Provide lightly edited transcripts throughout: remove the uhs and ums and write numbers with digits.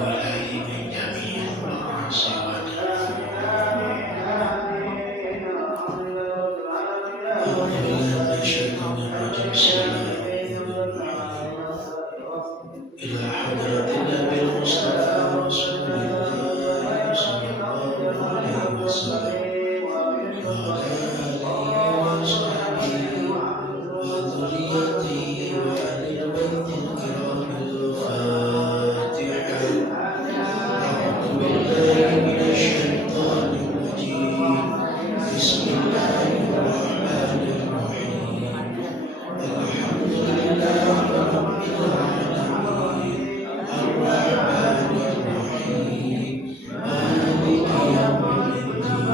إليه من جميع المعاصي والذنوب. أعوذ بالله من الشيطان الرجيم. بسم الله الرحمن الرحيم. إلى حضرة النبي المصطفى رسول الله صلى الله عليه وسلم وعلى آله وصحبه وذريته وأهل البيت الكرام الفاتحة. أعوذ بالله من الشيطان الرجيم. بسم الله الرحمن الرحيم. الحمد لله رب العالمين الرحمن الرحيم مالك يوم الدين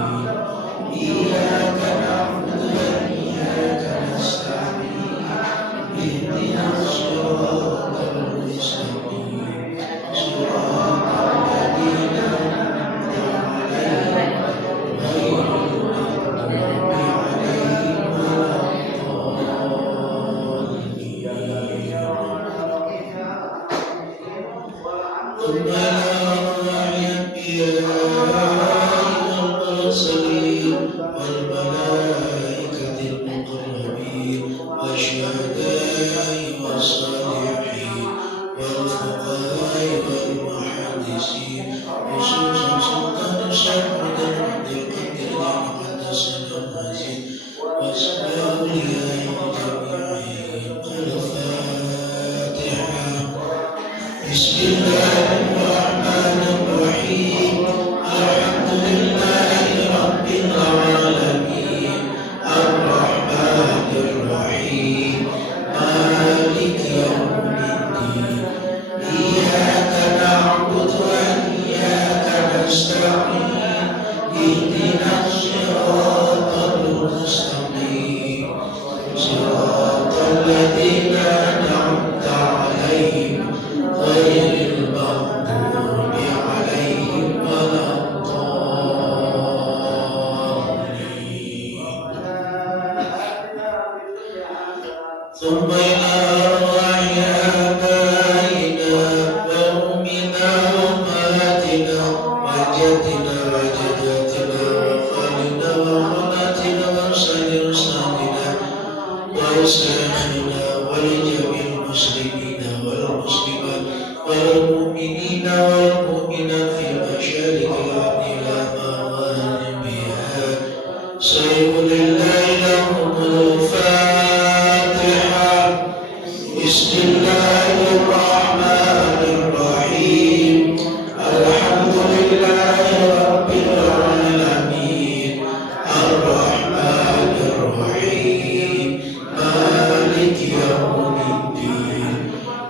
إياك نعبد وإياك نستعين اهدنا الصراط المستقيم صراط الذين أنعمت عليهم غير المغضوب عليهم ولا الضالين. ثم إلى أرواح الأنبياء والمرسلين والملائكة المقربين والشهداء والصالحين والفقهاء والمحدثين خصوصا سلطان الشيخ عبد القادر قدس المجيد وأوليائه جميعهم. الفاتحة. بسم الله الرحمن الرحيم. الحمد لله رب العالمين الرحمن الرحيم مالك يوم الدين إياك نعبد وإياك نستعين اهدنا الصراط المستقيم صراط الذين أنعمت عليهم غير المغضوب عليهم ولا الضالين. ثم إلى أرواح آبائنا وأمنا وأمهاتنا وجدنا وجداتنا وخالنا وخالاتنا وسائر أسلافنا وأسلاخنا ولجميع المسلمين والمسلمات والمؤمنين والمؤمنات في مشارق الأرض إلى مغاربها. سيقول الله لهم الفاتحة. بسم الله الرحمن الرحيم. الحمد لله رب العالمين الرحمن الرحيم مالك يوم الدين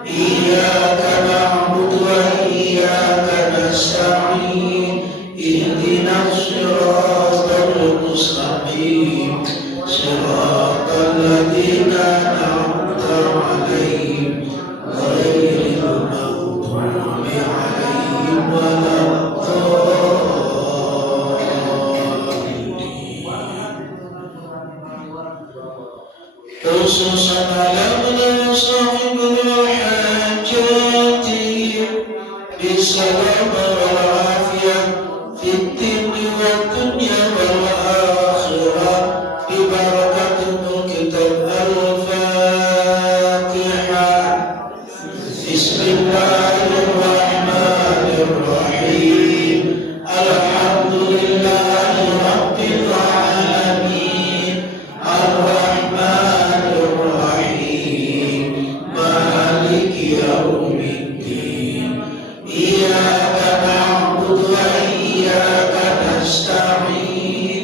إياك نعبد وإياك نستعين اهدنا الصراط المستقيم صراط الذين أنعمت عليهم غير المغضوب عليهم ولا الضالين. خصوصا على من صاحب الحاجات بالسلامة والعافية في الدين والدنيا والآخرة ببركة الكتاب. الفاتحة. بسم الله الرحمن الرحيم. الحمد لله رب العالمين الرحمن الرحيم مالك يوم الدين إياك نعبد وإياك نستعين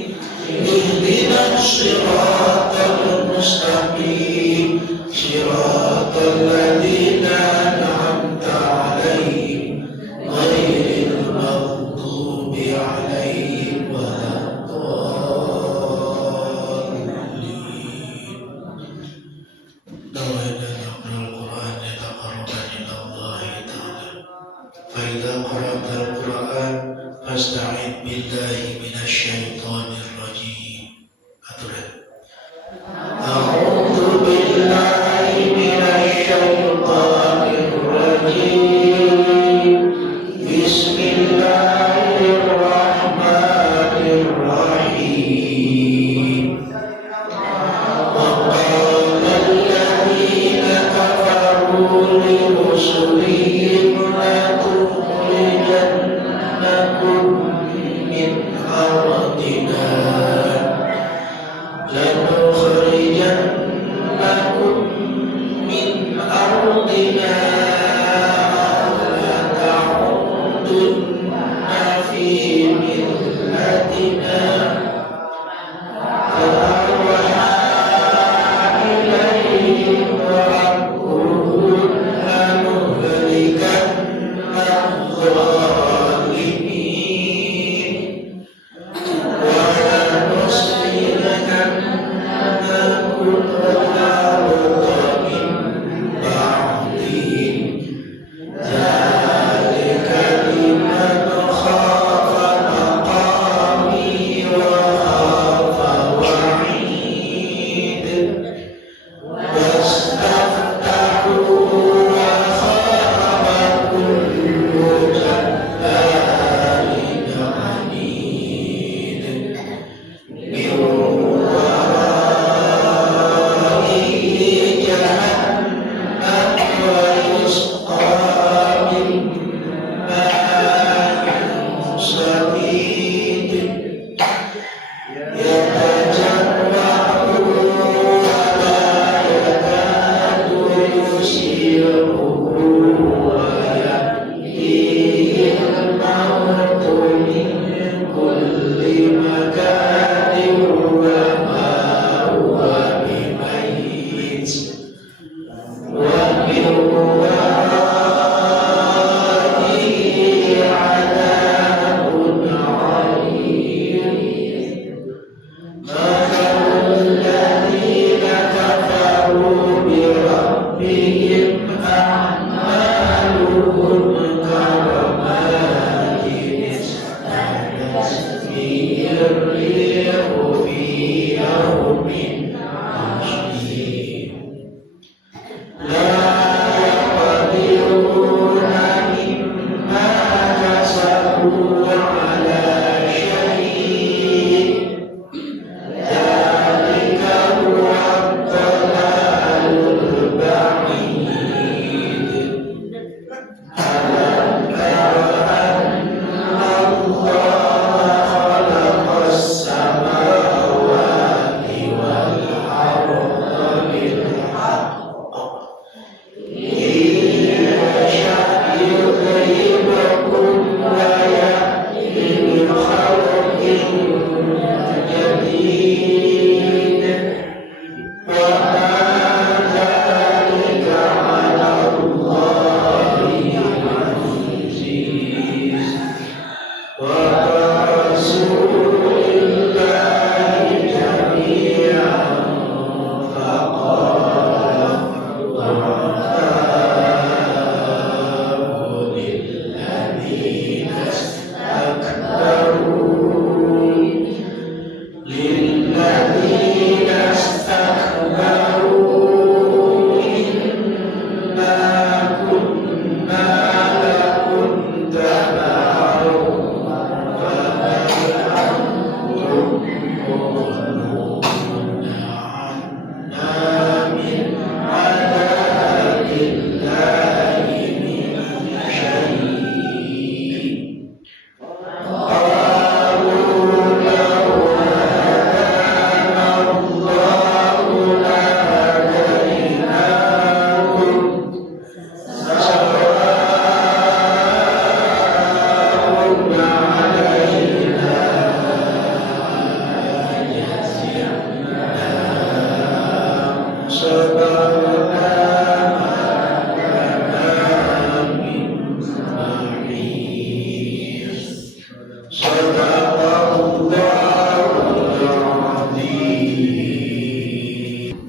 اهدنا الصراط المستقيم صراط الذين أنعمت عليهم غير المغضوب عليهم ولا الضالين. نوينا نقرأ القرآن تقربا إلى الله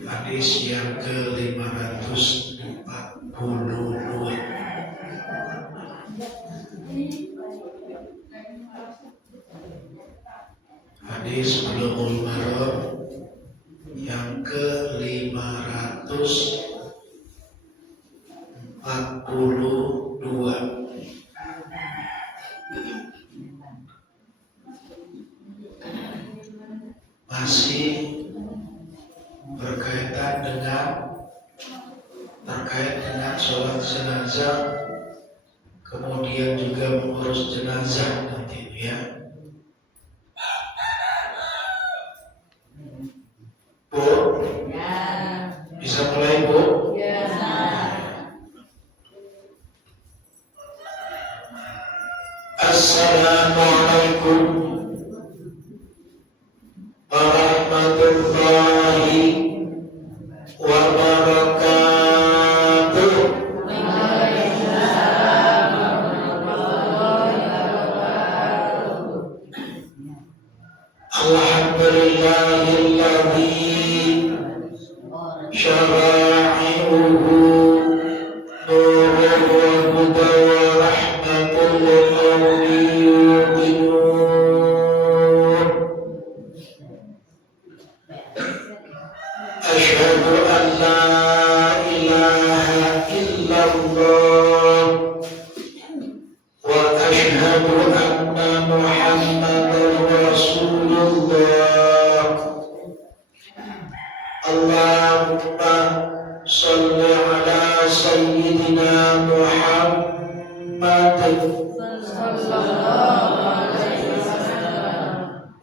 Hadis yang ke-542. Hadis Bulughul Maram yang ke-542. Masih terkait dengan sholat jenazah, kemudian juga mengurus jenazah nanti ya. Bu, bisa mulai Bu? Assalamualaikum warahmatullahi wabarakatuh. Alhamdulillahilladzi syara'i'uhu nurun wa hudan wa rahmatun lil qaumin yuqinun. Asyhadu an la ilaha illallah wa asyhadu anna Muhammadar Rasulullah. Allahumma shalli ala sayyidina Muhammad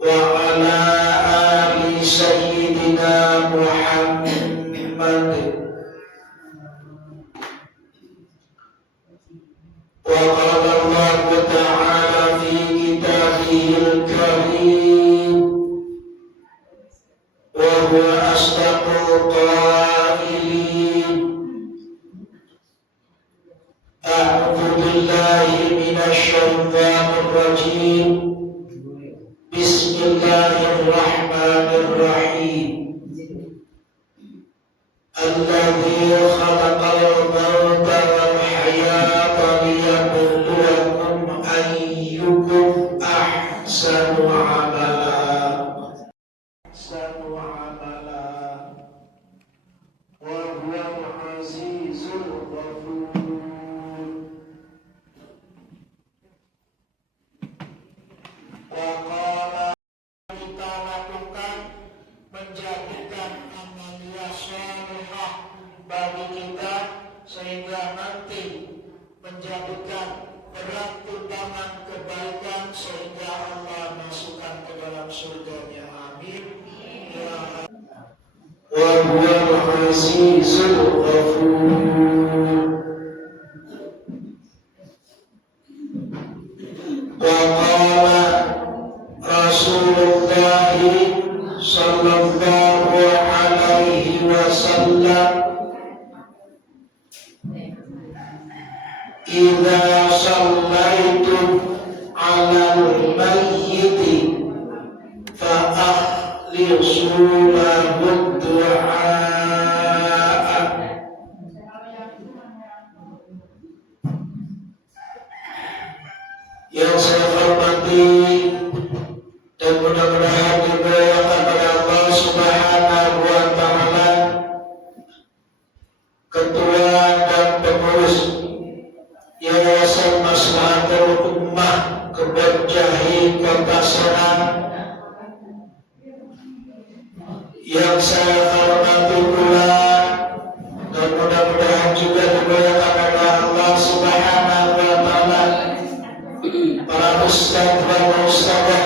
wa ala ali sayyidina Muhammad. Wa qala Allah ta'ala fi kitabihil karim wa huwa asdaqul qailin. A'udzu billahi minasy syaithanir rajim. Bismillahirrahmanirrahim. Alladzi khalaqal mauta wal hayata liyabluwakum ayyukum ahsanu amala. Wa huwal azizul ghafur. Wa qala, kita lakukan menjadikan amalia shalihah bagi kita sehingga nanti menjadikan berat timbangan kebaikan sehingga Allah masukkan ke dalam surganya. Amin. Ya wa huwal azizul ghafur. Wa qala Rasulullah sallallahu alaihi wasallam, idza shallaitum 'alal mayyiti fa akhlisu lahu du'a. Yang saya hormati dan mudah-mudahan dimuliakan oleh Allah Subhanahu wa Ta'ala, Ketua dan pengurus Yayasan Maslahatul Ummah Kebon Jahi Kota Serang, yang saya hormati pula dan mudah-mudahan juga dimuliakan oleh Allah Subhanahu wa Ta'ala, para ustaz dan ustazah,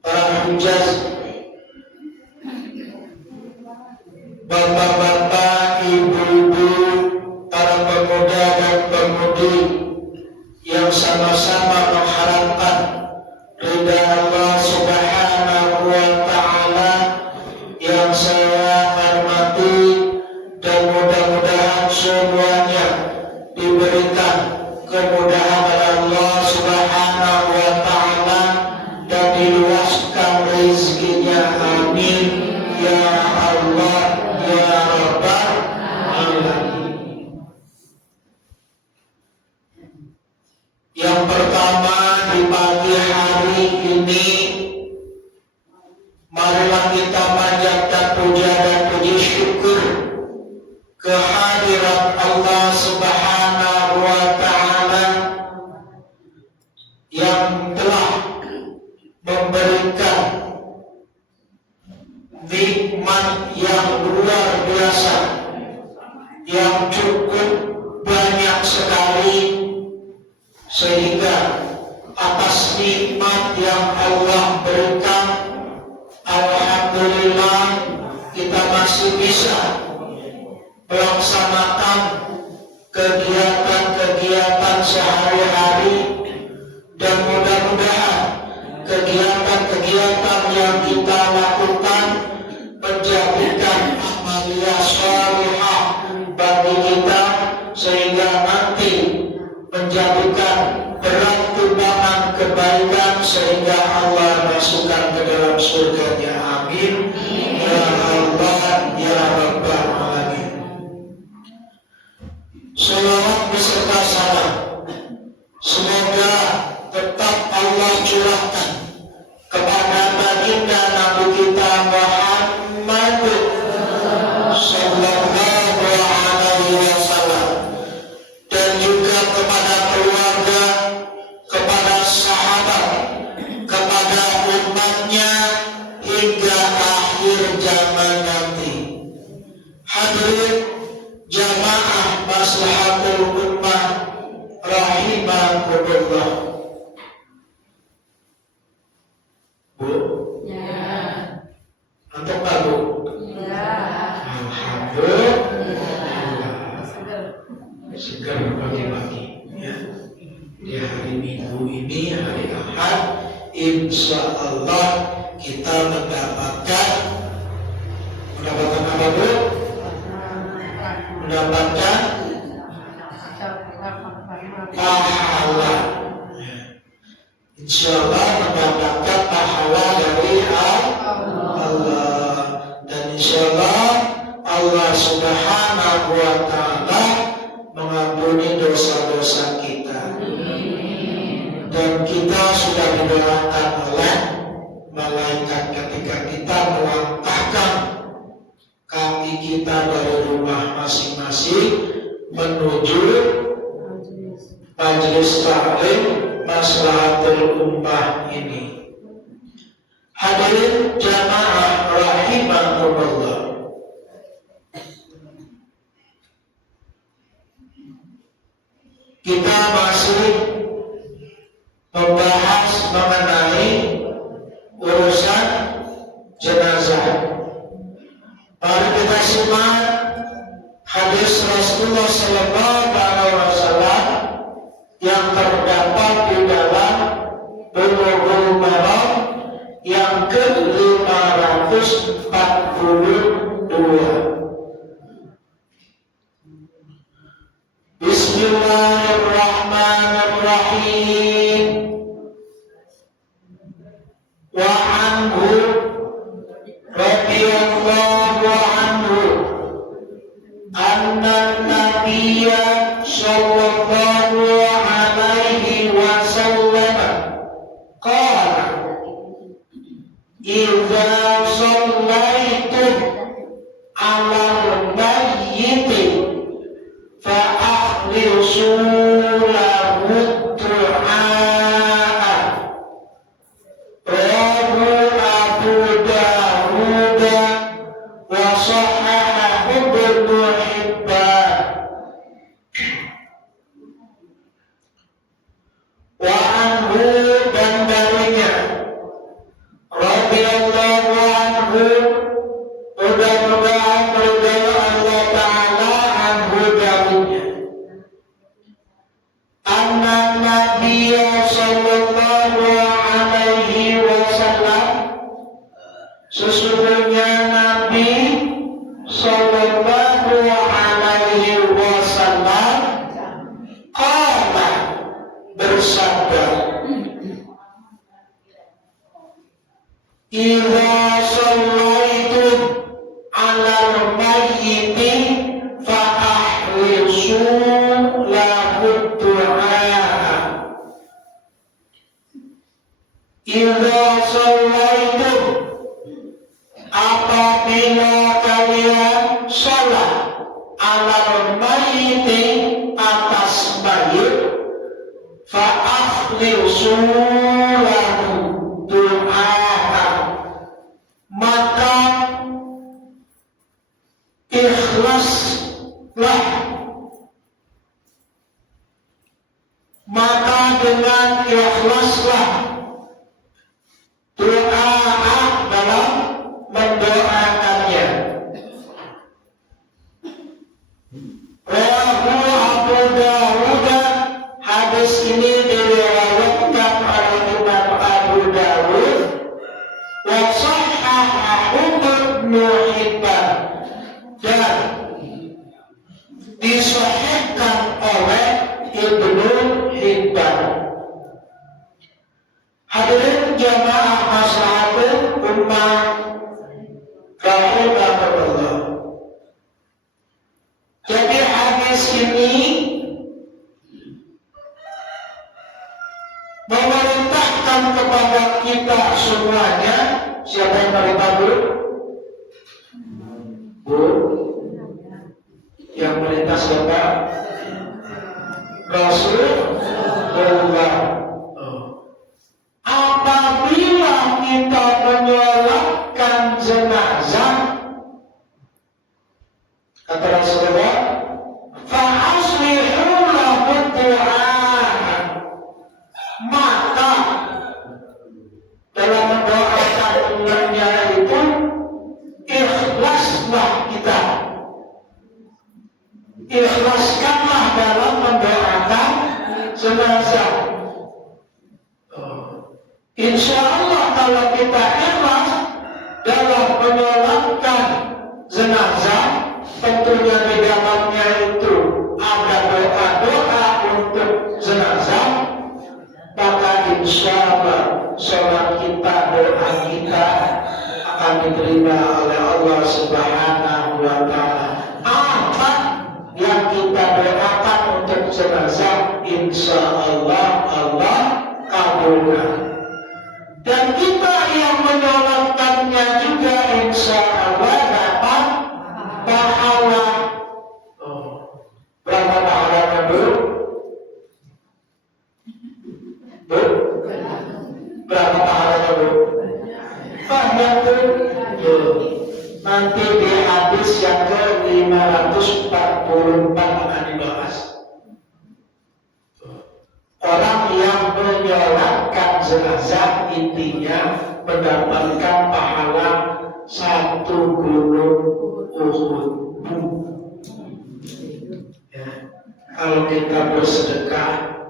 para hujjah, bapak-bapak, ibu-ibu, para pemuda pemudi yang sama-sama mengharapkan ridha Allah Subhanahu wa Ta'ala yang saya hormati, dan mudah-mudahan semuanya diberikan kemudahan oleh Allah Subhanahu wa Ta'ala dan diluaskan rezekinya, amin ya Allah ya Rabbal alamin. Yang pertama, di pagi hari ini marilah kita panjatkan puja dan puji syukur kehadirat Allah Subhanahu wa Ta'ala yang telah memberikan nikmat yang luar biasa, yang cukup banyak sekali, sehingga atas nikmat yang Allah berikan, alhamdulillah kita masih bisa melaksanakan kegiatan-kegiatan sehari-hari, dan mudah-mudahan kegiatan-kegiatan yang kita lakukan menjadikan amalia sholihah bagi kita, sehingga nanti menjadikan berat timbangan kebaikan, sehingga Allah masukkan ke dalam surganya, amin ya Allah ya Rabbal alamin. Salawat beserta salam semoga tetap Allah curahkan kepada baginda Nabi kita Muhammad sallallahu alaihi wasallam, dan juga kepada keluarga, kepada sahabat, kepada umatnya hingga akhir zaman nanti. Hadirin jamaah maslahatul ummah rahimakumullah. Bu? Ya. Antum Pak Bu? Ya. Alhamdulillah. Segar pagi-pagi ya. Di hari Minggu ini, hari Ahad, insya Allah kita mendapatkan apa Bu? Mendapatkan pahala. Insya Allah mendapatkan pahala dari Allah, dan insya Allah Allah Subhanahu wa Ta'ala mengampuni dosa-dosa kita. Dan kita sudah didoakan oleh malaikat ketika kita melangkahkan kaki kita dari rumah masing-masing menuju majelis taklim maslahatul ummah ini. Hadirin jamaah rahimakumullah. Kita masih membahas mengenai urusan jenazah. Mari kita simak hadis Rasulullah sallallahu alaihi wasallam yang terdapat di dalam Bulughul Maram yang ke-542. Bismillahirrahmanirrahim. Wa anhu radhiyallahu anhu anna nabiyya sallallahu alaihi wasallam qala idza shallaitum 'alal mayyiti fa'akhlisu lahu du'a. Rawahu Abu Dawud wa sahhahahu Ibnu Hibban. Wa anhu, dan darinya, radhiyallahu anhu, mudah-mudahan ridha Allah Ta'ala anhu darinya, bersabda, "Idza shallaitum 'alal mayyiti fa ahlisu lahu du'a." Idza shallaitum, apabila kalian sholat, alal mayyiti, atas mayit, fa akhlisu lahu du'a, maka ikhlaslah, maka dengan ikhlaslah doa dalam mendoakannya. Rawahu Abu Dawud, hadis ini diriwayatkan oleh Imam Abu Dawud, wa sahhahahu Ibnu Hibban, dan disahihkan oleh Ibnu Hibban. Hadirin jamaah maslahatul ummah rahimahullah. Jadi hadis ini memerintahkan kepada kita semuanya. Siapa yang merintah dulu? Bu? Yang merintah siapa? Rasulullah. Apabila kita menyolatkan jenazah, kata Rasulullah, fa aslihu lahu du'a, maka dalam mendoakannya itu ikhlaslah kita, ikhlaskanlah dalam mendoakan jenazah. Insya Allah kalau kita ikhlas dalam menyolatkan jenazah, tentunya di dalamnya itu ada doa-doa untuk jenazah, maka insya Allah sholat kita, doa kita akan diterima oleh Allah Subhanahu wa Ta'ala. Apa yang kita doakan untuk jenazah, insya Allah Allah kabulkan. Dan kita yang menyolatkannya juga insya Allah dapat pahala. Berapa pahalanya, Bu? Bu? Berapa pahalanya, Bu? Banyak, Bu. Nanti di hadis yang ke-544 akan dibahas. Orang yang menyolatkan jenazah intinya mendapatkan pahala 1 gunung Uhud. Ya. Kalau kita bersedekah,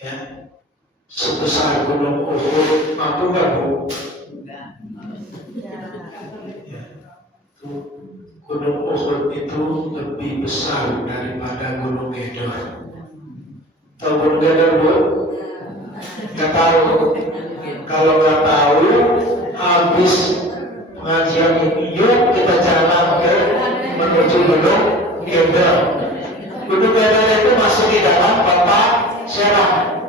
ya, sebesar gunung Uhud, mampu nggak, Bu? Ya. Gunung Uhud itu lebih besar daripada Gunung Gedor. Tahu Gunung Gedor, Bu? Nggak tahu. Kalau nggak tahu, habis pengajian ini, yuk kita jalan ke menuju Gunung Gedor. Gunung Gedor itu masuk di dalam kota Serang,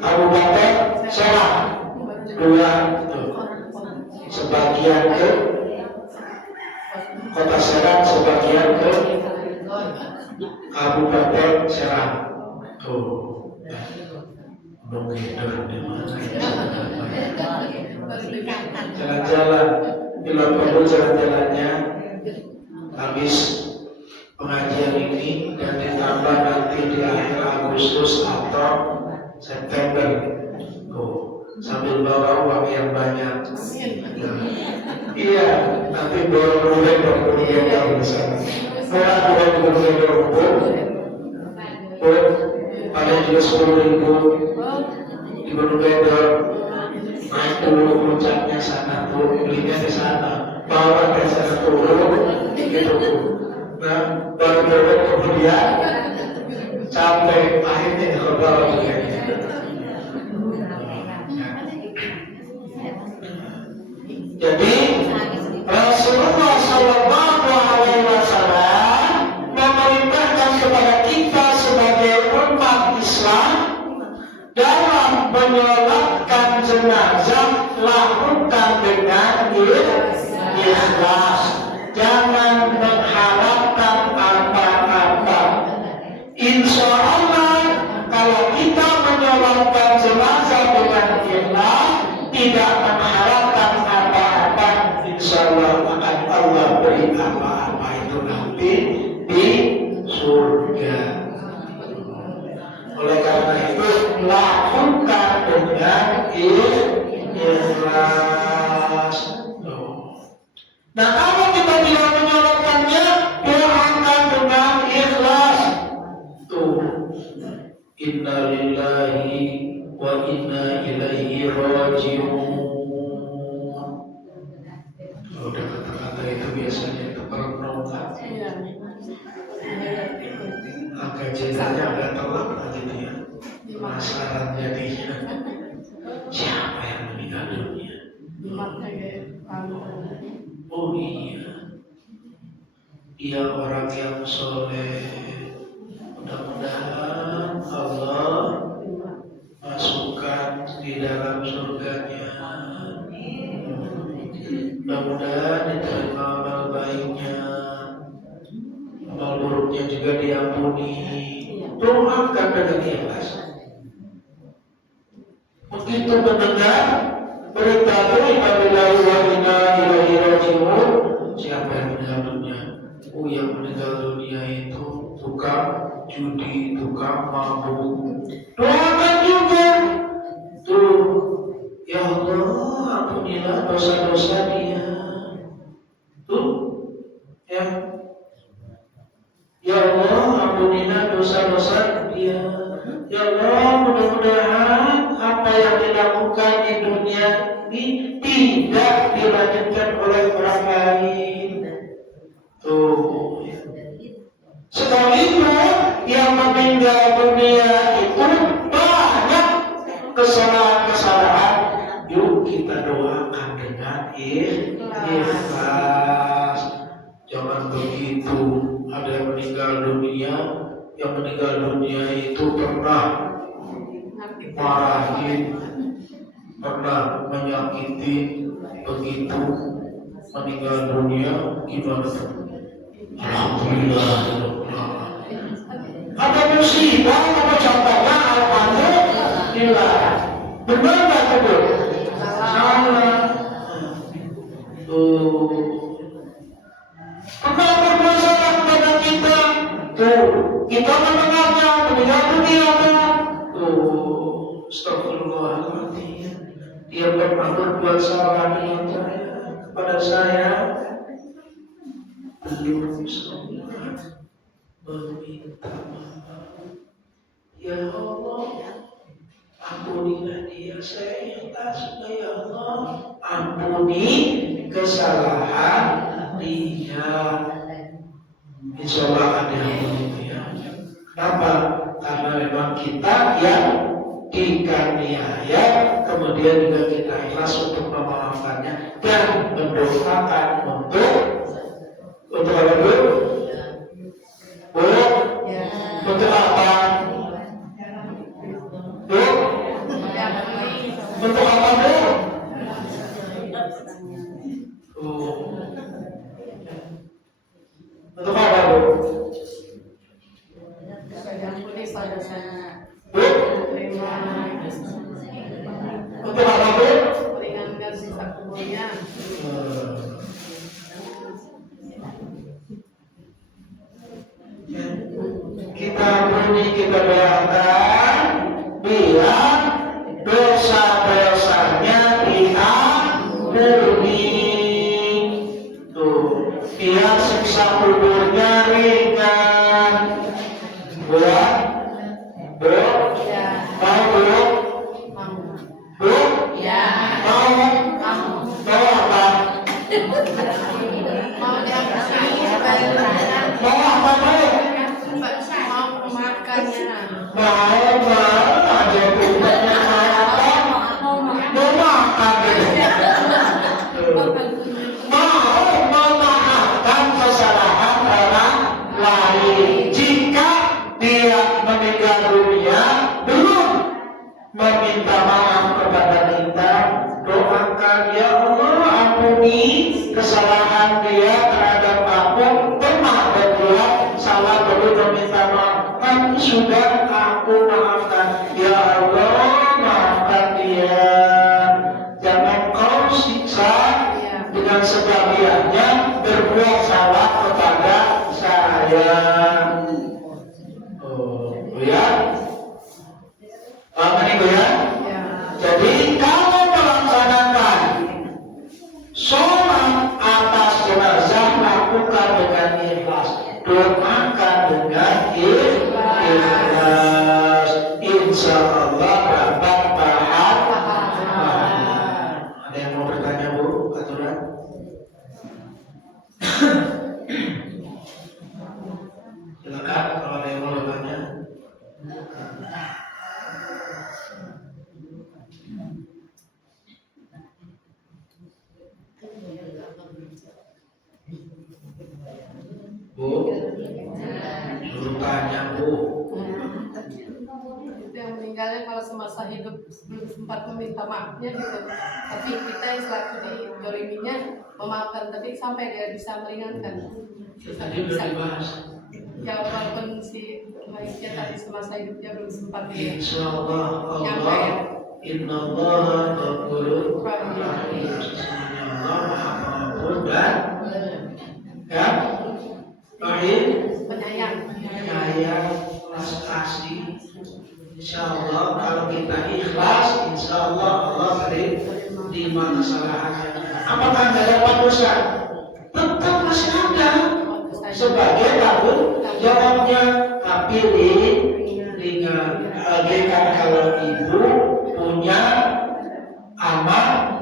Kabupaten Serang. Dua, sebagian ke kota Serang, sebagian ke Kabupaten Serang. Tuh, Gunung Gedor di mana? Jalan-jalan, bila perlu jalan-jalannya habis pengajian ini dan ditambah nanti di akhir Agustus atau September. Tuh, sambil bawa uang yang banyak. Iya, nanti bawa Gunung Gedor di sana. Murah bukan Gunung Gedor, Bu. Ada juga 10.000 di Gunung Gedor. Naik dulu puncaknya sana, tuh belinya di sana, bawa ke sana turun, gitu. Nah, baru kemudian sampai akhirnya kebawa begini. Jadi Rasulullah Shallallahu Alaihi Wasallam memerintahkan kepada kita sebagai umat Islam dalam menyolatkan jenazah lakukan dengan ikhlas, jangan mengharapkan apa-apa. Insya Allah kalau kita menyolatkan jenazah dengan ikhlas, tidak mengharapkan apa-apa, insya Allah akan Allah beri apa-apa itu nanti di surga. Oleh karena itu lakukan dengan ikhlas. Nah kalau kita tidak menyolatkannya, doakan dengan ikhlas. Tuh, inna lillahi wa inna ilaihi rajiun. Kalau udah kata-kata itu biasanya itu perenungan. Agak jadinya agak telat lagi dia. Penasaran jadinya. Siapa yang meninggal dunia? Oh iya, dia orang yang soleh. Mudah-mudahan Allah masukkan di dalam surganya. Mudah-mudahan diterima amal baiknya, amal buruknya juga diampuni. Doakan dengan ikhlas. Begitu mendengar berita inna lillahi wa inna ilaihi rajiun, siapa yang meninggal dunia? Oh, yang meninggal dunia itu tukang judi, tukang mabuk. Doakan juga. Tuh, ya Allah, ampunilah dosa-dosa dia. Tuh, ya. Ya Allah, ampunilah dosa-dosa dia. Ya Allah, mudah-mudahan apa yang dilakukan di dunia ini tidak dilanjutkan oleh orang lain. Tuh. Sekalipun yang meninggal dunia itu banyak kesalahan-kesalahan, yuk kita doakan dengan ikhlas. Jangan begitu. Ada yang meninggal dunia, yang meninggal dunia itu pernah marahin, pernah menyakiti, begitu meninggal dunia gimana? Alhamdulillah. Ada musibah, apa contohnya? Alhamdulillah. Benar nggak betul? Salah. Apa berdosa kepada kita? Tuh, kita mendengarnya meninggal dunia kan? Tuh, astagfirullahaladzim. Dia pernah berbuat salah dengan saya, kepada saya. Belum sempat meminta maaf. Ya Allah, ampunilah dia. Saya ikhlas, ya Allah, ampuni kesalahan dia. Insya Allah ada yang dia. Kenapa? Karena memang kita yang dikaniaya, kemudian juga kita ikhlas untuk memaafkannya dan mendoakan untuk apa dulu? Untuk apa? Untuk apa dulu? Untuk apa dulu? Untuk apa dulu? Meringankan sisa kuburnya. Kita bunyi, kita doakan biar dosa-dosanya diampuni. Tuh, biar siksa kuburnya ringan. Buat, mau belum? Belum? Ya. Mau apa? Mau apa? Mau memaafkannya mau aja tuh mau makan mau memaafkan kesalahan orang lain. Jika dia meninggal dunia belum meminta maaf kepada kita, doakan, ya Allah ampuni kesalahan dia terhadap aku, pernah berbuat salah perlu meminta maaf, kan sudah aku maafkan, ya Allah maafkan dia, jangan kau siksa dengan sebagiannya berbuat salah kepada saya. Ya, paham ini ya? Jadi kalau melaksanakan sholat atas jenazah lakukan dengan ikhlas, doakan dengan ikhlas, insya Allah dapat pahala. Ada yang mau bertanya Bu? Aturan? Silakan kalau ada yang mau bertanya. Bu, suruh tanya Bu. Yang meninggalnya kalau semasa hidup belum sempat meminta maafnya gitu, tapi kita yang selaku didoliminya memaafkan, tapi sampai dia bisa meringankan. Tadi udah dibahas. Ya walaupun si mayitnya tadi semasa hidupnya belum sempat dia. Insya Allah Allah, Inna Allah Ghafurur Rahim. Sesungguhnya Allah Maha Pengampun dan ya Rahim, penyayang, belas kasih. Insya Allah kalau kita ikhlas, insya Allah Allah terima kesalahannya. Apakah tidak dapat dosa? Tetap masih ada sebagai tanggung jawabnya. Tapi bagaikan kalau ibu punya anak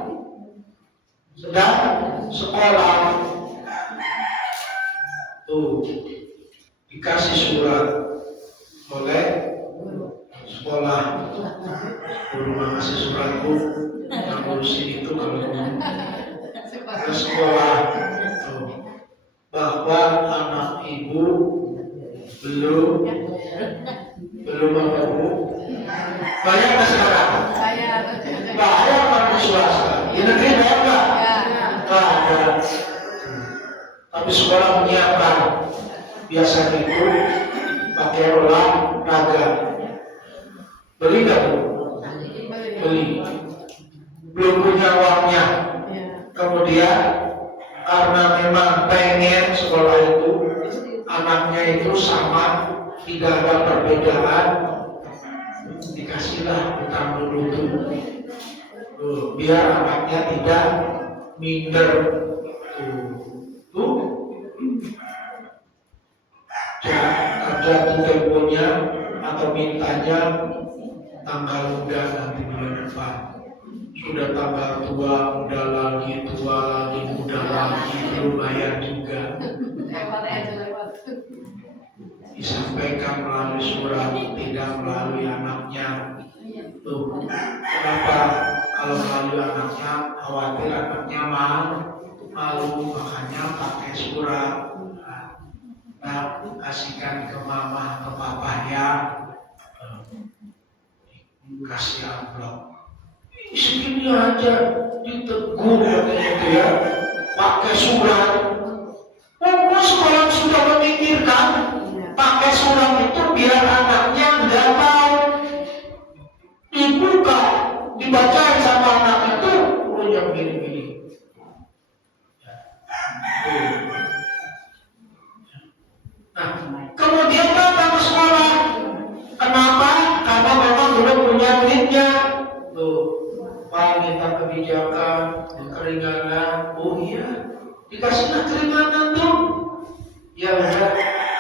sedang sekolah, tuh dikasih surat oleh sekolah, guru ngasih surat Bu, yang ngurusin itu kalau ke sekolah tuh, bahwa anak ibu belum apa Bu? Bayar nggak sekarang? Bayar kan swasta. Di negeri bayar nggak? Nggak ada. Tapi sekolah menyiapkan. Biasa itu pakai olahraga. Beli nggak Bu? Beli. Belum punya uangnya. Kemudian karena memang pengen sekolah itu anaknya itu sama, tidak ada perbedaan, dikasihlah utang dulu tuh, biar anaknya tidak minder tuh. Jatuh temponya atau mintanya tanggal muda nanti bulan depan. Sudah tanggal tua, muda lagi, muda lagi, belum bayar juga. Disampaikan melalui surat, tidak melalui anaknya. Tuh, kenapa? Kalau melalui anaknya, khawatir anaknya malu, makanya pakai surat. Nah, kasihkan ke mama, ke papa ya. Kasih amplop. Segini aja ditegur katanya ya, pakai surat. Pokoknya sekolah sudah memikirkan pakai surat itu biar anaknya nggak tahu, dibuka, dibacain sama anak itu, yang gini-gini. Nah, kemudian datang ke sekolah. Kenapa? Karena memang belum punya duitnya. Tuh, Pak minta kebijakan, keringanan. Oh iya, dikasihlah keringanan tuh. Ya udah,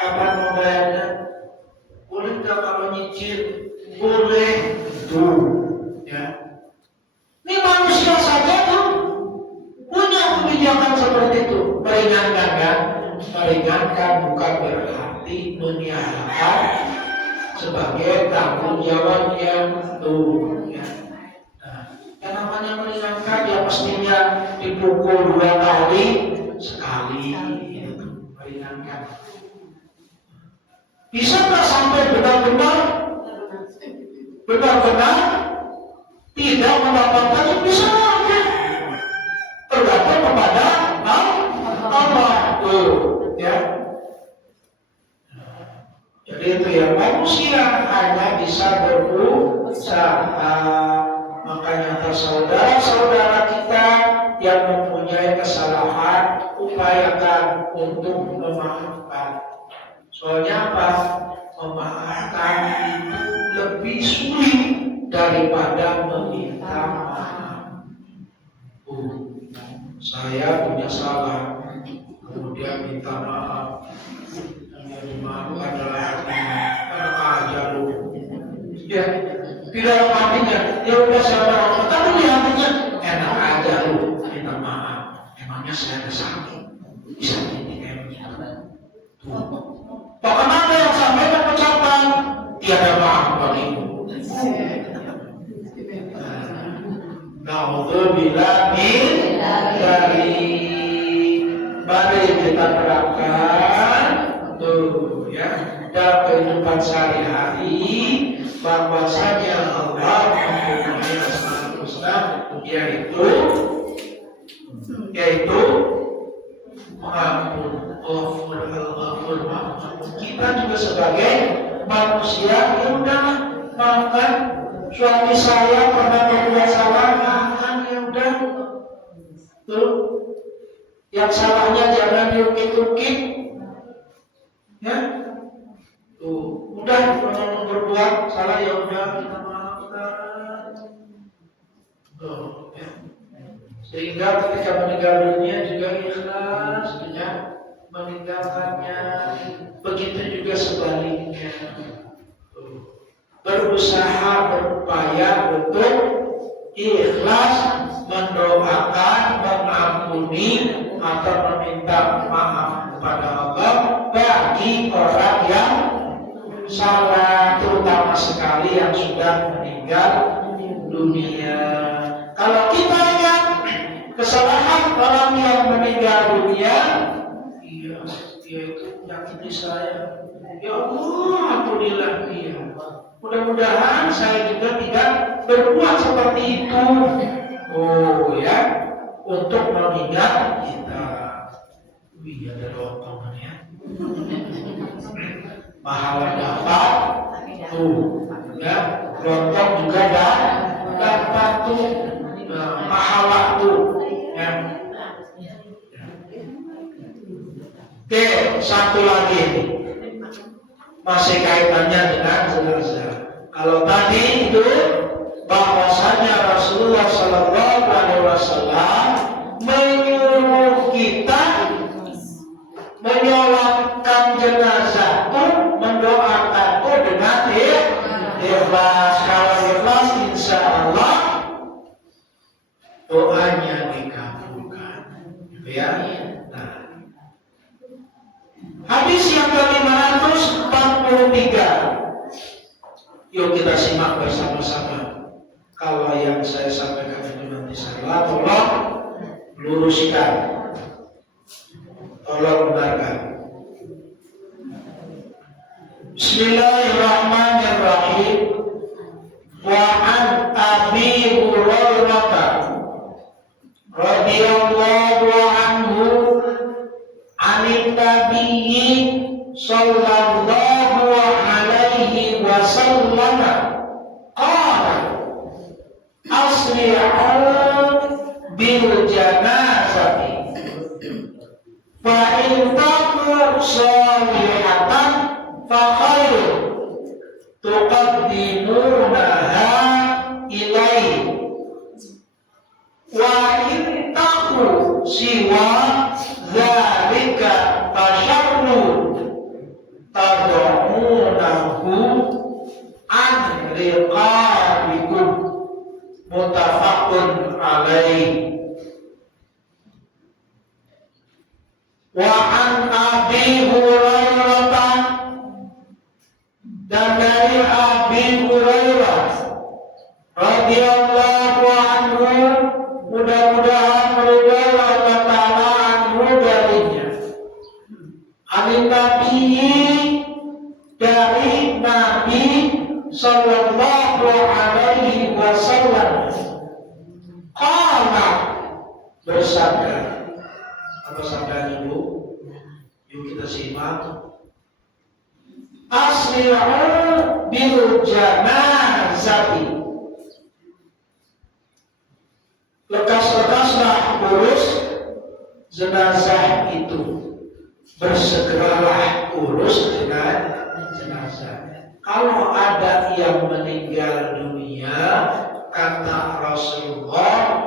kapan mau bayarnya? Boleh nggak kalau nyicil? Boleh. Tuh, ya. Ini manusia saja tuh punya kebijakan seperti itu, meringankan kan? Meringankan bukan berarti menyiapkan sebagai tanggung jawabnya tuh ya. Nah, yang namanya meringankan ya pastinya dipukul 2 kali sekali gitu, meringankan. Bisa nggak sampai benar-benar tidak mendapatkan? Bisa aja, tergantung kepada Allah tuh ya. Jadi itu ya, manusia hanya bisa berusaha. Makanya saudara-saudara kita yang mempunyai kesalahan, upayakan untuk memaafkan. Soalnya apa? Memaafkan itu lebih sulit daripada meminta maaf. Saya punya salah, kemudian minta maaf. Yang dimaafkan adalah hatinya. Enak aja lu. Ya, di dalam hatinya, ya udah saya maafkan. Tapi di hatinya, enak aja lu minta maaf. Emangnya saya ada sakit? Bisa ini kayak begitu. Bahkan ada yang sampaikan ucapan tiada maaf bagimu. Naudzubillah dari mari kita terapkan tuh ya dalam kehidupan sehari-hari bahwasanya Allah mempunyai asmaul husna yaitu mengampun. Kita juga sebagai manusia ya udah maafkan. Suami saya pernah berbuat salah, maafkan ya udah. Tuh, yang salahnya jangan diungkit-ungkit, ya. Tuh, udah berbuat salah ya udah kita maafkan. Tuh, ya. Sehingga ketika meninggal dunia juga ikhlas dengan meninggalkannya. Begitu juga sebaliknya. Berusaha berupaya untuk ikhlas mendoakan, mengampuni atau meminta maaf kepada Allah bagi orang yang salah, terutama sekali yang sudah meninggal dunia. Kalau kita ingat kesalahan orang yang meninggal dunia, dia itu menyakiti saya. Ya Allah, ampunilah dia. Mudah-mudahan saya juga tidak berbuat seperti itu. Oh ya, untuk mengingat kita. Wih, ada lontong ya. Pahala dapat tuh, ya. Lontong juga dapat tuh, pahala tuh. Ya. Oke, satu lagi nih. Masih kaitannya dengan jenazah. Kalau tadi itu bahwasanya Rasulullah Shallallahu Alaihi Wasallam menyuruh kita menyolatkan jenazah itu, mendoakan itu dengan ikhlas. Kalau ikhlas, insya Allah doanya dikabulkan. Ya. Hadis yang ke-543. Yuk kita simak bersama-sama. Kalau yang saya sampaikan itu nanti salah, tolong luruskan, tolong benarkan. Bismillahirrahmanirrahim. Wa an Abi Hurairah radhiyallahu anhu anin nabiyyi sallallahu alaihi wasallam qala asri'u bil janazati fa in taku salihatan fa khairu tuqaddimunaha ilaihi wa in taku siwa dzalika fasyarru tad'unahu an riqabikum muttafaqun alaih. Wa an Abi Hurairah, dan dari Hurairah radhiyallahu anhu, mudah-mudahan meridai Allah Ta'ala anhu darinya. Amin Nabi, dari Nabi sallallahu alaihi wasallam, qala, bersabda. Apa sabdanya, Bu? Yuk kita simak. Asri'u bil janazati, lekas-lekaslah urus jenazah itu, bersegeralah urus dengan jenazah. Kalau ada yang meninggal dunia, kata Rasulullah,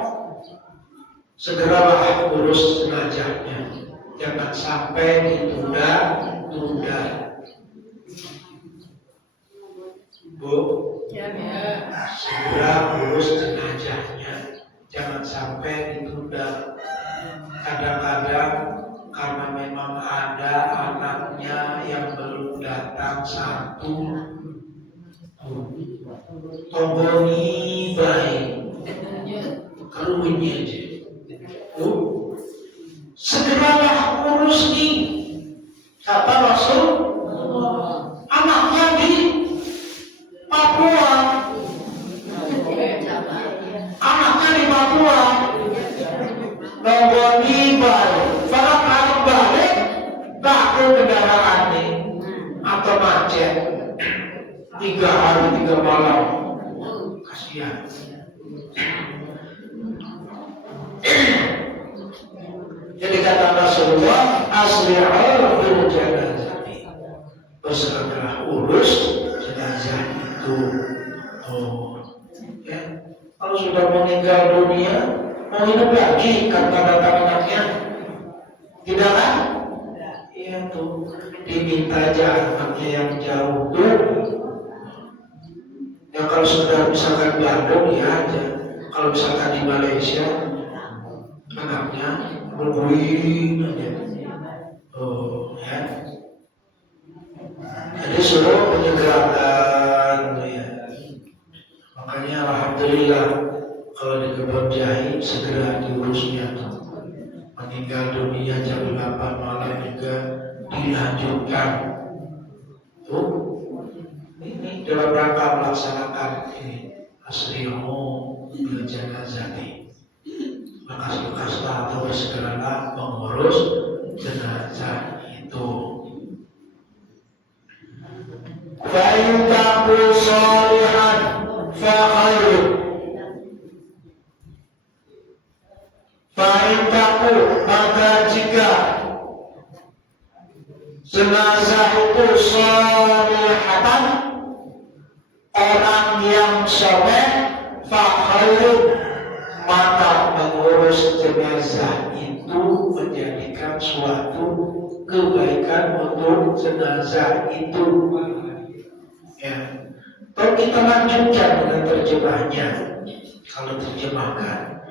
segeralah urus jenazahnya, jangan sampai ditunda-tunda. Bu, segera urus jenazahnya, jangan sampai ditunda. Kadang-kadang karena memang ada anaknya yang belum datang satu, tomboni baik, kerunya aja. Bu, segeralah urus nih, kata Rasul. Anaknya di Papua, anaknya di Papua, nongoni balik, pada kali balik, takut kendaraan nih, atau macet, 3 hari 3 malam, kasihan. Jadi kata Rasulullah, asri'u bil janazati, bersegeralah urus jenazah itu. Ya. Kalau sudah meninggal dunia, mau hidup lagi kata datang anaknya? Tidak kan? Iya tuh, diminta aja anaknya yang jauh tuh. Ya kalau sudah misalkan Bandung ya aja. Kalau misalkan di Malaysia, anaknya nungguin aja. Ya. Jadi suruh menyegerakan ya. Makanya alhamdulillah kalau di kebun jahe segera diurusnya tuh. Meninggal dunia jam 8 malam juga dilanjutkan. Tuh, ini dalam rangka melaksanakan ini asri'u bil janazati. Lekas-lekaslah atau bersegeralah mengurus jenazah itu. Fa'in taku sholihan fa'khairu, fa'in taku, maka jika jenazah itu sholihatan, orang yang soleh, fa'khairu, maka mengurus jenazah itu menjadikan suatu kebaikan untuk jenazah itu. Ya, kalau kita lanjutkan dengan terjemahnya, kalau terjemahkan,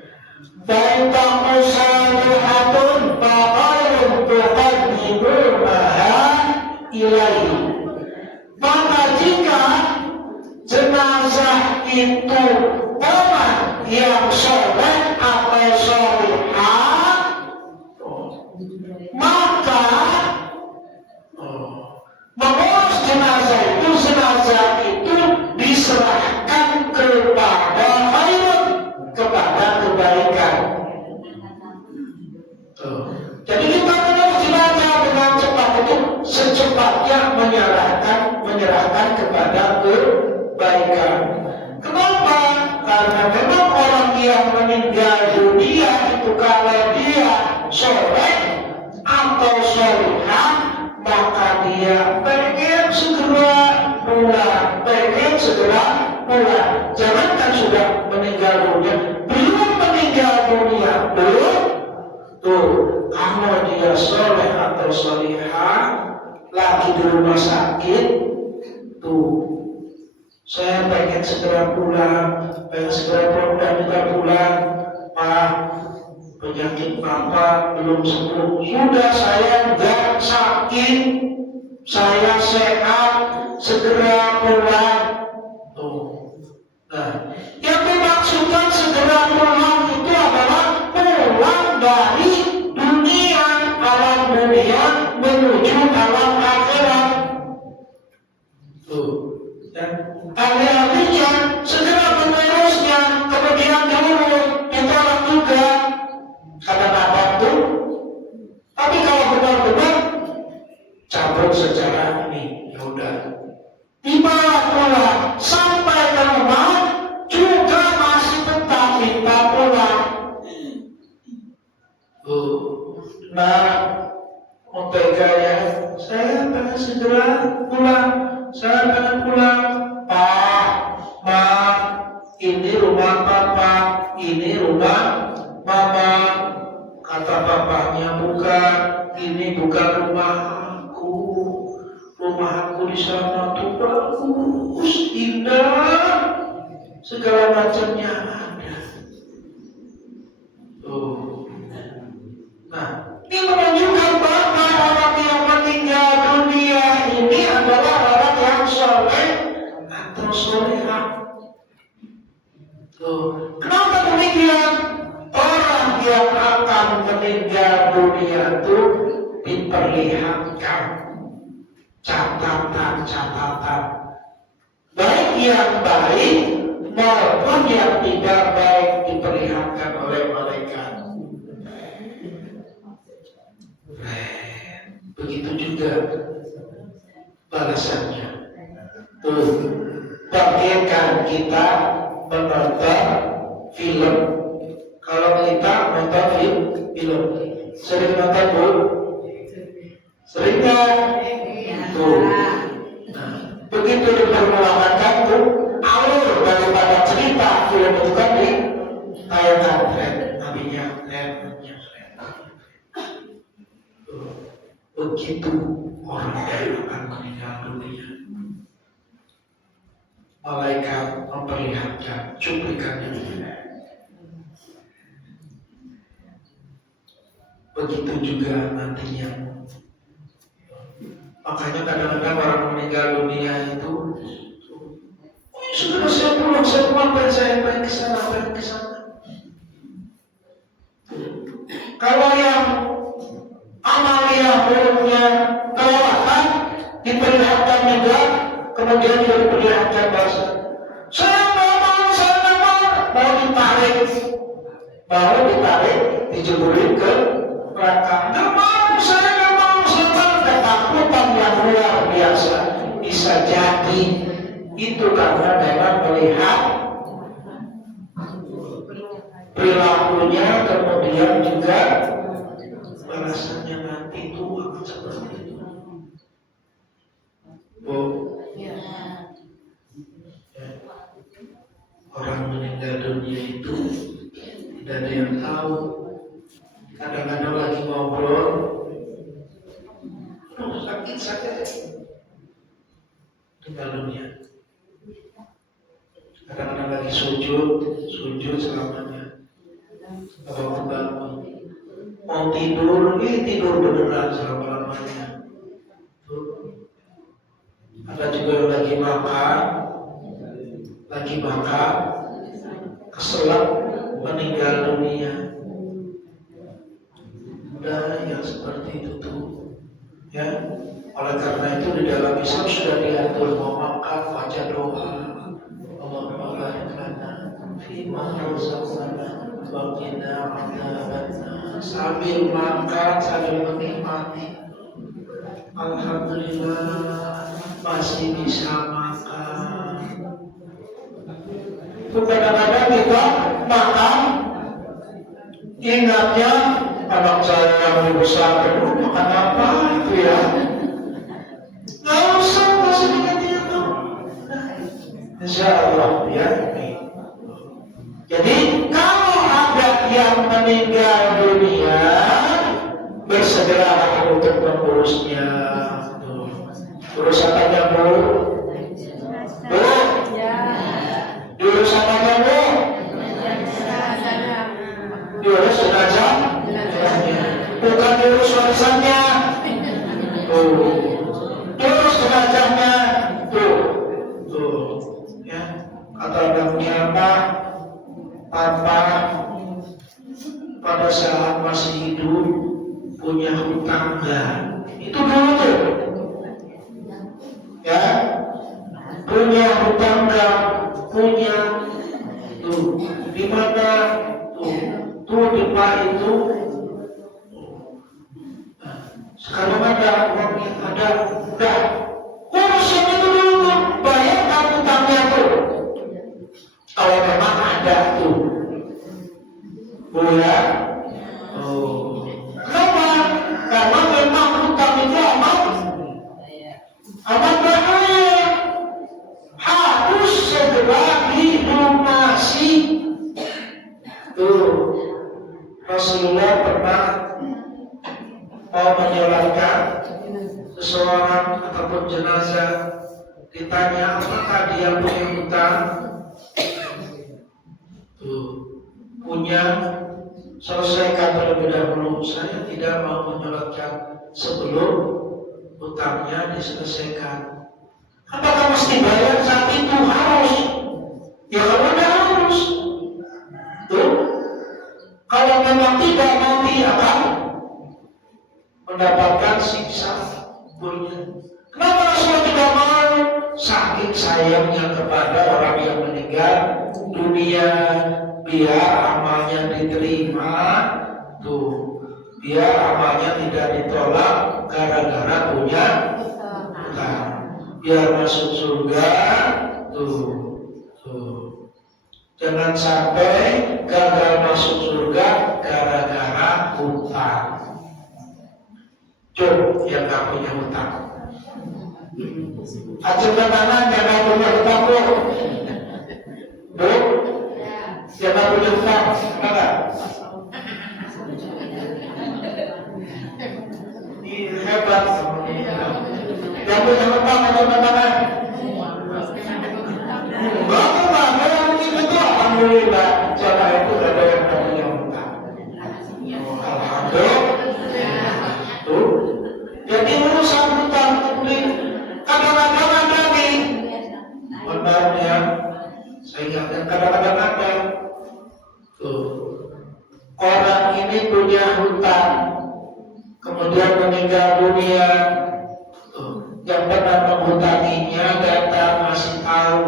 fa'intaku shalihatun fa'airun tuqaddimunaha ilaihi, maka jika jenazah itu orang yang soleh atau solihah, maka mengurus jenazah itu diserahkan kepada khairun, kepada kebaikan. Jadi kita mengurus jenazah dengan cepat itu secepatnya menyerahkan kepada kebaikan. Kenapa? Karena memang orang yang meninggal dunia itu kalau dia soleh atau solihah, maka dia pengen segera pulang. Jangankan sudah meninggal dunia, belum meninggal dunia, belum. Tuh, kalau dia soleh atau solihah lagi di rumah sakit, tuh, saya pengen segera pulang, dan kita pulang, Pak. Penyakit Bapak belum sembuh. Sudah, saya nggak sakit, saya sehat, segera pulang. Nah, yang dimaksudkan segera pulang itu adalah pulang dari dunia, alam dunia menuju alam akhirat. Tuh, ya. Artinya segera mengurusnya, kemudian diurus, ditolak juga. Kata apa tuh? Tapi kalau benar-benar cabut secara ini, ya udah. Dibawa pulang sampai ke rumah juga masih tetap minta pulang. Nah, Mutega ya, saya pengen segera pulang. Saya pengen pulang. Pak, Ma, ini rumah Papa, ini rumah Mama. Kata bapaknya, bukan, ini bukan rumahku. Rumahku di sana tuh bagus, indah, segala macamnya ada. Tuh. Nah, ini menunjukkan bahwa orang yang meninggal dunia ini adalah orang yang soleh atau solehah. Tuh. Kenapa demikian? Orang yang akan meninggal dunia itu diperlihatkan catatan-catatan, baik yang baik maupun yang tidak baik diperlihatkan oleh malaikat. Begitu juga balasannya. Tuh, bagaikan kita menonton film. Kalau kita nonton film, sering nonton Bu? Sering nggak? Tuh. Nah, begitu dipermulakan tuh, alur daripada cerita film itu kan ditayangkan, nabinya, begitu orang yang akan meninggal dunia, malaikat memperlihatkan cuplikannya. Begitu juga nantinya. Makanya kadang-kadang orang meninggal dunia itu, sudah saya pulang, saya pengen ke sana. Kalau yang amalia buruknya kelewatan, diperlihatkan juga, kemudian juga diperlihatkan bahasa. Saya mau ditarik, dijeburin ke neraka. Nggak mau, ketakutan yang luar biasa. Bisa jadi itu karena memang melihat perilakunya, kemudian juga balasannya nanti itu akan seperti itu. Orang meninggal dunia itu tidak ada yang tahu. Kadang-kadang lagi ngobrol, sakit meninggal dunia. Kadang-kadang lagi sujud selamanya. Bangun, mau tidur beneran selama-lamanya. Ada juga yang lagi makan, keselak meninggal dunia. Udah yang seperti itu tuh, ya. Oleh karena itu di dalam Islam sudah diatur mau makan baca doa, Allahumma barik lana fima razaqtana wa qina adzabannar. Sambil makan, sambil menikmati, alhamdulillah masih bisa makan. Kadang-kadang kita makan, ingatnya anak saya yang besar, makan apa itu ya? Nggak usah, masih ingat itu. Insya Allah ya. Jadi kalau ada yang meninggal dunia, bersegeralah untuk mengurusnya. Urus apanya Bu? Diurus apanya Bu? Diurus jenazah? Bukan diurus warisannya. Diurus jenazahnya. Tuh. Ya. Kata orang tangga. Itu dulu tuh. Ya, punya tangga, punya tuh di mana tuh di Pak itu. Sekarang ada uang yang ada, udah urusan itu dulu tuh, bayarkan utangnya tuh. Kalau memang ada tuh, boleh. Kenapa? Karena memang utang itu amat bahaya, harus segera dilunasi. Tuh, Rasulullah pernah mau menyolatkan seseorang ataupun jenazah, ditanya apakah dia punya hutang. Tuh, punya, selesaikan terlebih dahulu. Saya tidak mau menyolatkan sebelum hutangnya diselesaikan. Apakah mesti bayar saat itu? Harus. Ya kalau ada harus. Tuh, kalau memang tidak nanti akan mendapatkan siksa kuburnya. Kenapa Rasulullah tidak mau? Saking sayangnya kepada orang yang meninggal dunia, biar amalnya diterima, tuh, biar amalnya tidak ditolak gara-gara punya hutang, biar masuk surga, tuh. Jangan sampai gagal masuk surga gara-gara hutang. Coba yang gak punya hutang, acungkan tangan yang gak punya hutang, Bu. Yang gak punya hutang, enggak? Hebat. Yang punya hutang, acungkan tangan. Enggak, itu alhamdulillah. Cara itu ada yang gak punya hutang. Alhamdulillah. Tuh. Jadi urusan hutang ini kadang-kadang ada nih. Benar ya. Saya ingatkan kadang-kadang ada. Tuh. Orang ini punya hutang, kemudian meninggal dunia. Tuh. Yang pernah menghutanginya datang masih tahu,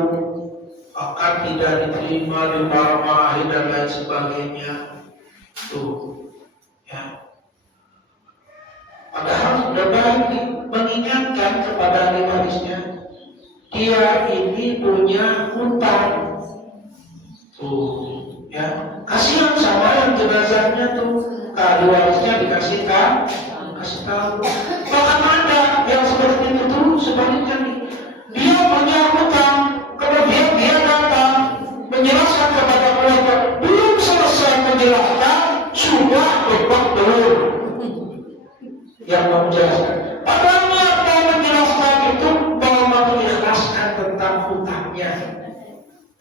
akan tidak diterima, dimarah-marahi dan lain sebagainya. Tuh. Ya. Padahal sudah baik mengingatkan kepada ahli warisnya, dia ini punya hutang. Tuh, ya, kasihan sama yang jenazahnya tuh, ahli warisnya kasih tahu. Bahkan ada yang seperti itu tuh sebaliknya nih, dia punya hutang, kemudian dia datang menjelaskan kepada keluarga, belum selesai menjelaskan sudah babak belur. Yang menjelaskan, padahal mau menjelaskan itu mau mengikhlaskan tentang hutangnya.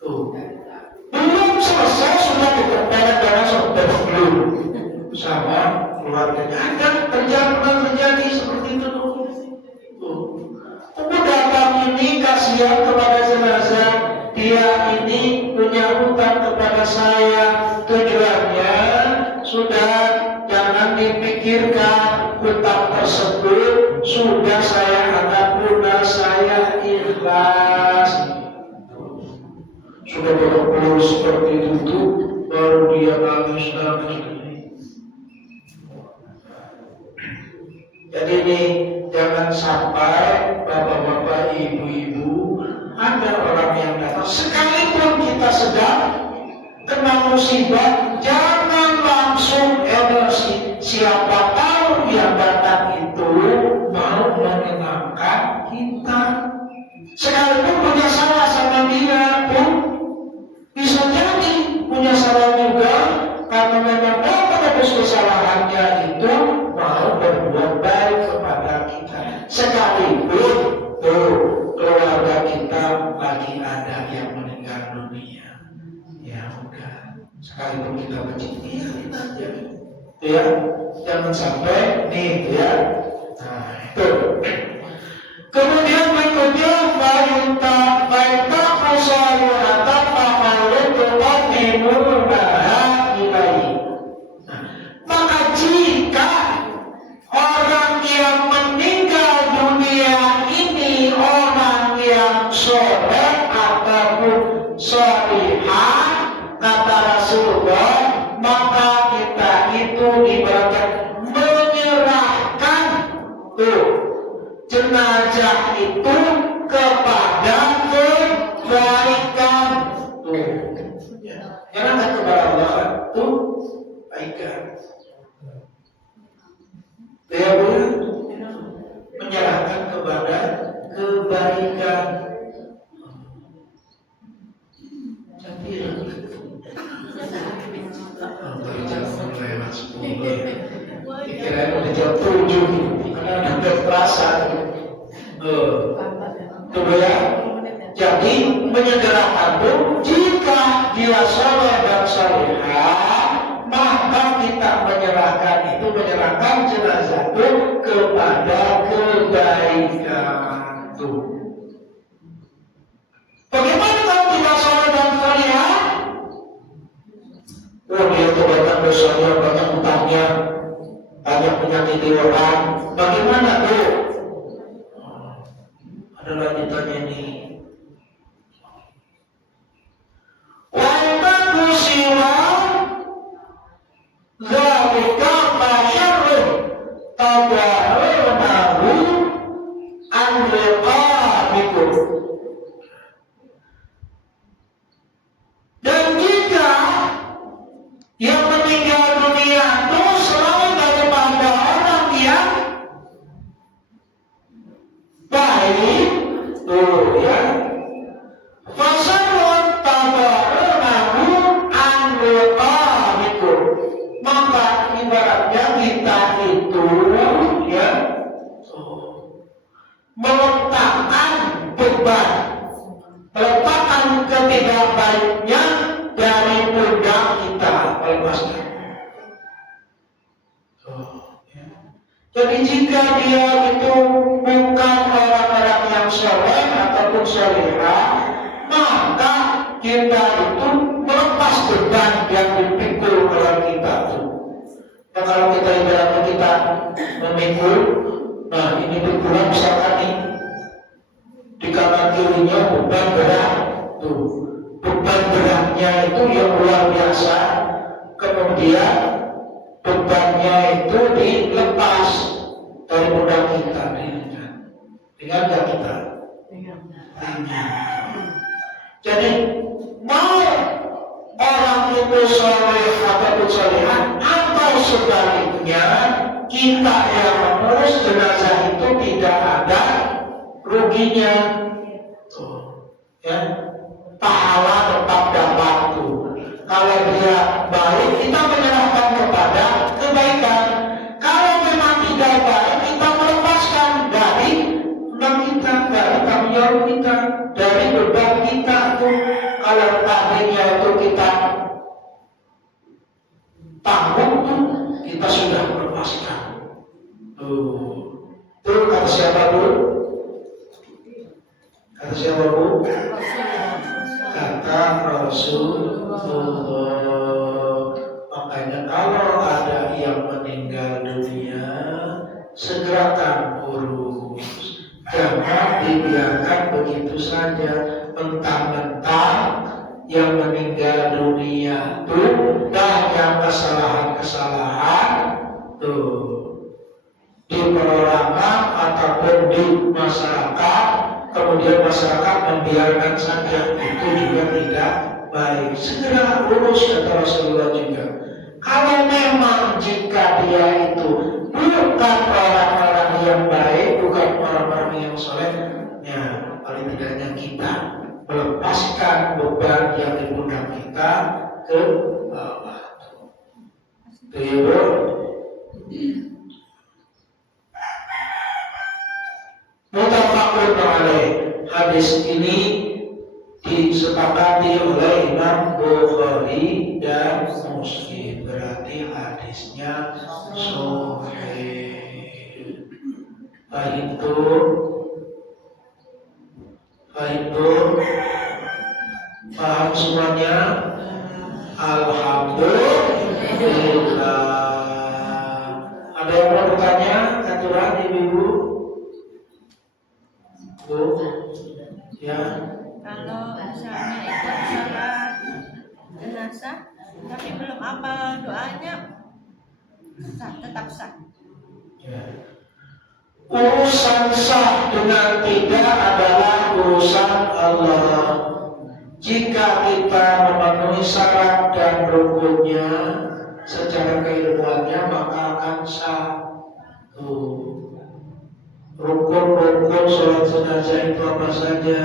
Tuh, belum selesai sudah dikatakan sudah belum sama keluarganya. Ada terjadi seperti itu tuh. Aku datang ini kasihan kepada jenazah, dia ini punya hutang kepada saya. Tujuannya sudah jangan dipikirkan hutang tersebut, sudah saya anggap lunas, saya ikhlas. Sudah betul seperti itu baru dia nangis. Jadi ini jangan sampai bapak-bapak, ibu-ibu, ada orang yang datang sekalipun kita sedang kena musibah, jangan langsung emosi. Siapa tahu yang datang itu mau menyenangkan kita. Sekalipun punya salah sama dia pun bisa jadi punya salah juga, karena memang mau menebus kesalahannya itu mau berbuat baik kepada kita. Sekalipun tuh keluarga kita lagi ada yang meninggal dunia, ya udah, sekalipun kita berjihad aja, ya, jangan sampai nih, ya. Nah itu. Kemudian berikutnya baita kusayu atau pamalutu qadimuna ilaihi. Maka jika orang setuju karena ada perasaan. Coba ya. Jadi menyegerakan itu jika dia soleh dan solehah, maka kita menyerahkan jenazah itu kepada kebaikan itu. Bagaimana kalau tidak soleh dan solehah? Oh, dia kebanyakan dosanya, banyak utangnya, banyak menyakiti orang. Bagaimana tuh? Ada lanjutannya nih. Wa'inna kusiwa zalika masyarun tabarunahu an-riqabikum. Dan jika yang meninggal dunia itu selain daripada orang yang baik, tuh ya, fasalun tabarunahu an-riqabikum, maka ibaratnya kita itu ya meletakkan beban, meletakkan ketidakbaiknya dari pundak kita, melepaskan. Jadi jika dia itu bukan orang-orang yang soleh ataupun solehah, maka kita itu melepas beban yang dipikul oleh kita itu. Nah, kalau kita ibaratnya kita memikul, nah ini pikulan misalkan nih di kanan kirinya beban berat tuh. Beban beratnya itu yang luar biasa, kemudian bebannya itu dilepas dari pundak kita, dengan gak kita? Jadi mau orang itu soleh ataupun solehah atau sebaliknya, kita yang mengurus jenazah itu tidak ada ruginya, ya. Pahala tetap dapat tuh. Kalau dia baik, kita menyerahkan kepada kebaikan. Kalau memang tidak baik, kita melepaskan dari kita, dari tanggung jawab kita, dari beban kita tuh. Kalau tadinya itu kita tanggung tuh, kita sudah melepaskan. Tuh kata siapa Bu? Kata siapa Bu? Kata Rasulullah. Makanya kalau ada yang meninggal dunia, segerakan urus. Jangan dibiarkan begitu saja, mentang-mentang yang meninggal dunia itu banyak kesalahan-kesalahan tuh di perorangan ataupun di masyarakat, kemudian masyarakat membiarkan saja, itu juga tidak baik. Segera urus, kata Rasulullah juga. Kalau memang jika dia itu bukan orang-orang yang baik, bukan orang-orang yang soleh, ya paling tidaknya kita melepaskan beban yang di pundak kita ke bawah. Itu ya bro. Muttafaqun alaih. Hadis ini disepakati oleh Imam Bukhari dan Muslim. Berarti hadisnya sahih. Paham semuanya? Alhamdulillah. Ada yang mau bertanya? Aturan ibu-ibu? Bu? Ya. Kalau misalnya ikut salat jenazah tapi belum hafal doanya, tetap sah. Ya. Urusan sah dengan tidak adalah urusan Allah. Jika kita memenuhi syarat dan rukunnya secara keilmuannya, maka akan sah. Rukun-rukun sholat jenazah itu apa saja?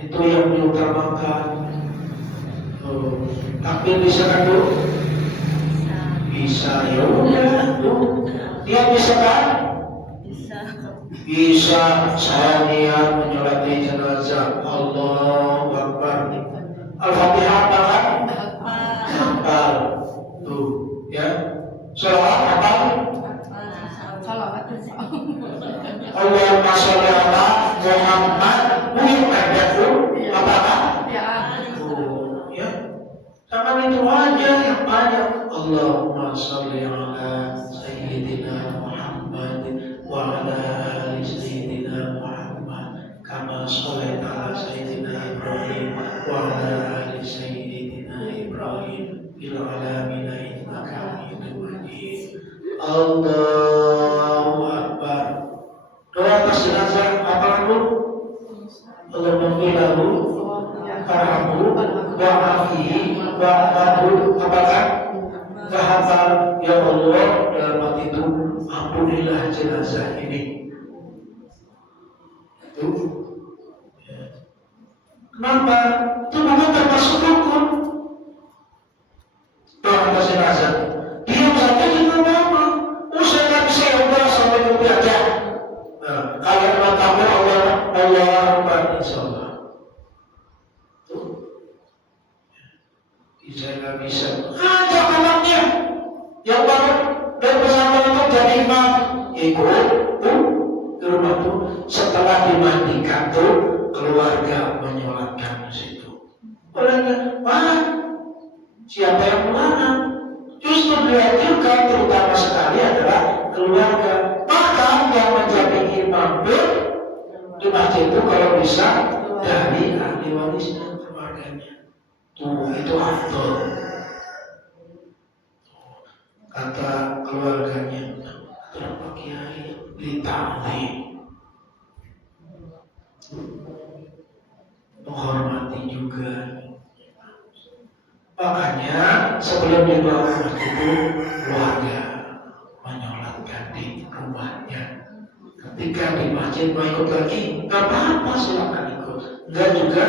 Itu yang diutamakan. Takbir bisa kan Bu? Bisa, ya udah. Dia bisa kan? Bisa. Bisa. Saya niat menyolati jenazah. Allahu Akbar. Al-Fatihah apa kan? Hafal. Tuh, ya. Sholawat apa? Salawat. Allahumma sholli ala Muhammad. Muhammad itu apa kan? Ya. Tuh, ya. Sama itu aja yang banyak. Allahumma sholli ala Sayyidina Muhammad wa ala ali Sayyidina Muhammad kama shallaita ala Sayyidina Ibrahim wa ala ali Sayyidina Ibrahim fil alamin innaka Hamidum Majid. Allahu Akbar. Doa atas jenazah apa dulu? Allahumma lahu farhamhu wa'afihi wa'afu apakah? Kehafal ya Allah dalam hati itu ampunilah jenazah ini. Itu ya. Kenapa? Itu bukan termasuk rukun doa atas jenazah. Diam saja juga apa? Usai nggak bisa ya Allah sampai mati aja. Kalian matamu Allah Akbar insyaallah. Saya nggak bisa. Ajak anaknya yang baru dan bersama itu jadi imam. Ikut ke rumah tuh. Setelah dimandikan tuh keluarga menyolatkan di situ. Olehnya, wah siapa yang melarang? Justru dianjurkan terutama sekali adalah keluarga. Maka yang menjadi imam pun di masjid itu kalau bisa dari ahli warisnya keluarganya. Tuh itu afdol. Kata keluarganya, kenapa Kiai ditawih? Menghormati juga. Makanya sebelum dibawa itu keluarga menyolatkan di rumahnya. Ketika di masjid mau ikut lagi, nggak apa-apa silakan ikut. Enggak juga.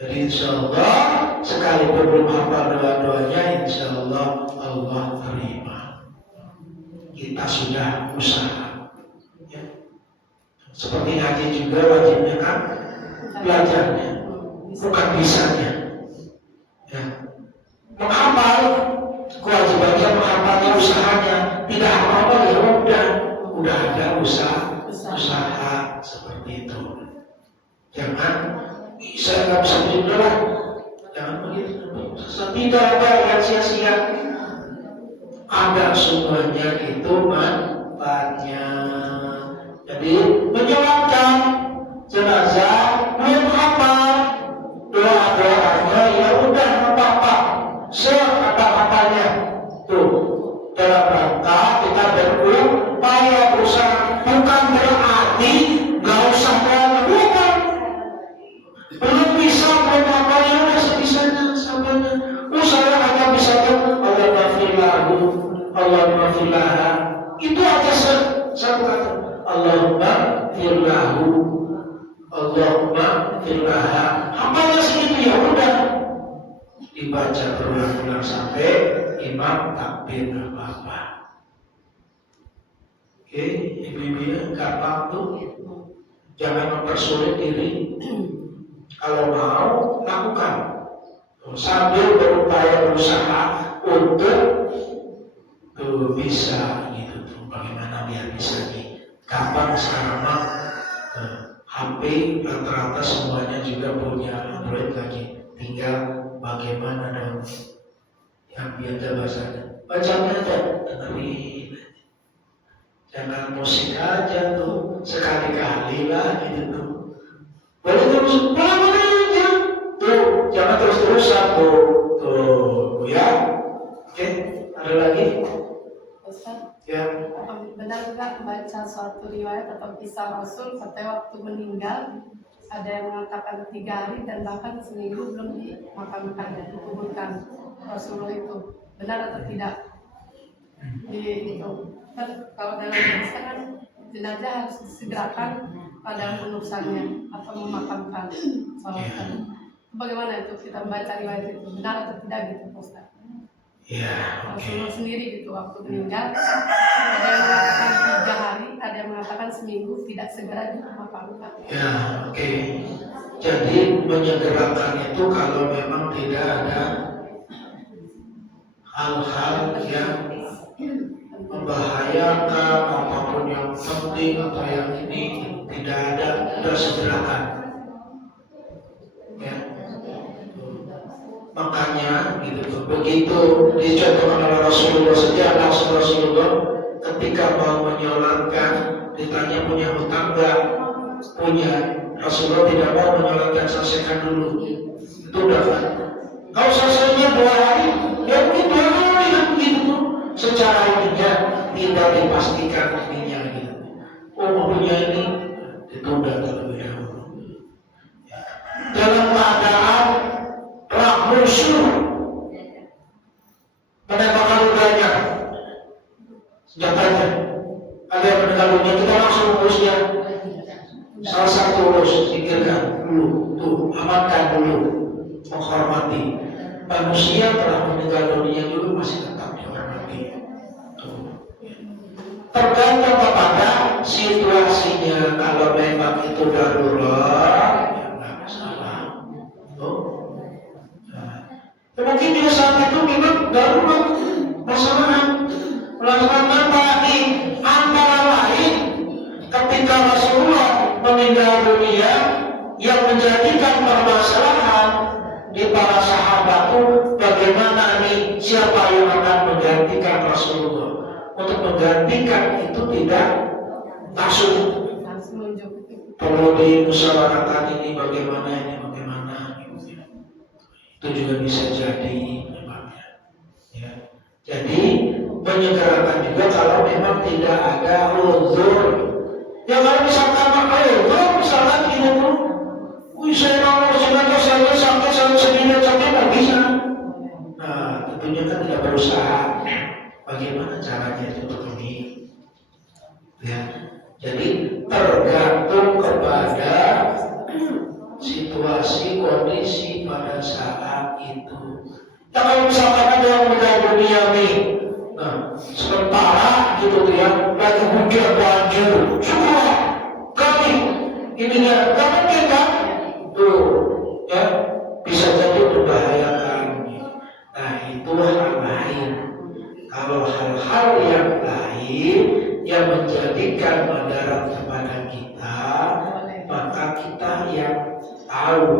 Jadi insya Allah sekalipun belum hafal doa-doanya, insya Allah Allah terima. Kita sudah usaha. Ya. Seperti ngaji juga wajibnya kan belajarnya, bukan bisanya. Ya. Menghafal kewajibannya, menghafalnya usahanya. Tidak apa-apa ya udah ada usaha seperti itu. Jangan saya nggak bisa begitu lah, jangan begitu. Tidak ada yang sia-sia. Ada semuanya itu manfaatnya. Jadi menyolatkan jenazah belum hafal doa-doanya ya udah apa-apa seapa-apanya tuh dalam rangka kita berupaya berusaha, bukan berarti nggak usah melakukan. Belum bisa belum apa ya udah sebisanya sabarnya. Usaha hanya bisa Allahumma firlahu itu aja satu kata Allahumma firlaha apanya segitu ya udah dibaca berulang-ulang sampai imam takbir apa-apa. Oke, ibu-ibu ya gampang tuh, jangan mempersulit diri. Kalau mau lakukan sambil berupaya berusaha untuk bisa gitu tuh. Bagaimana biar bisa nih? Gampang sekarang mah HP rata-rata semuanya juga punya Android lagi. Tinggal bagaimana dong yang biasa bahasanya. Bacanya aja, dengerin. Jangan musik aja tuh, sekali-kali lah gitu tuh. Boleh terus, boleh aja. Tuh, jangan terus-terusan tuh ya. Oke, ada lagi? Ustaz, Ya. benar nggak baca suatu riwayat atau kisah Rasul ketika waktu meninggal ada yang mengatakan 3 hari dan bahkan seminggu belum dimakamkan dan dikuburkan Rasulullah itu, benar atau tidak? Itu kan kalau dalam hadis kan jenazah harus disegerakan pada menusannya atau memakamkan sholatkan. Bagaimana itu kita membaca riwayat itu, benar atau tidak gitu Ustaz? Ya, oke. Rasulullah sendiri gitu waktu meninggal. Ada yang mengatakan 3 hari, ada yang mengatakan seminggu tidak segera dimakamkan. Ya, oke. Jadi menyegerakan itu kalau memang tidak ada hal-hal yang membahayakan apapun yang penting atau yang ini tidak ada, sudah segerakan. Ya. Makanya gitu, begitu dicontohkan oleh Rasulullah saja, langsung Rasulullah ketika mau menyolatkan ditanya punya hutang enggak? Punya. Rasulullah tidak mau menyolatkan, selesaikan dulu. Itu udah kan? Kalau selesainya 2 hari, ya mungkin 2 hari kan begitu tuh. Secara ininya tidak dipastikan ininya gitu. Oh punya ini ditunda terlebih dahulu. Dalam keadaan perang musuh menembakkan rudanya, senjatanya, ada yang mendengarnya, kita langsung urusnya. Salah satu urus, pikirkan dulu, tuh amankan dulu, menghormati. Manusia telah meninggal dunia dulu masih tetap dihormati. Tergantung kepada situasinya. Kalau memang itu darurat, ya nggak masalah. Ya, mungkin di saat itu memang darurat masalah. Melaksanakan tadi antara lain ketika Rasulullah meninggal dunia, yang menjadikan permasalahan di para sahabat itu bagaimana nih siapa yang akan menggantikan Rasulullah. Untuk menggantikan itu tidak langsung perlu dimusyawarahkan ini bagaimana gitu. Itu juga bisa jadi memangnya. Ya. Jadi menyegerakan juga kalau memang tidak ada uzur. Ya kalau misalkan misalkan gini tuh, saya mau jenazah saya sampai sendiri sampai nggak bisa. Nah tentunya kan tidak berusaha. Bagaimana caranya untuk ini? Ya, jadi tergantung kepada situasi kondisi pada saat itu. Ya kalau misalkan ada yang meninggal dunia nih, nah sementara gitu tuh ya, lagi hujan banjir, semua kami ininya nggak mungkin kan? Tuh, ya bisa jadi membahayakan. Nah itu hal lain. Kalau hal-hal yang lain yang menjadikan mudarat kepada kita, maka kita yang tahu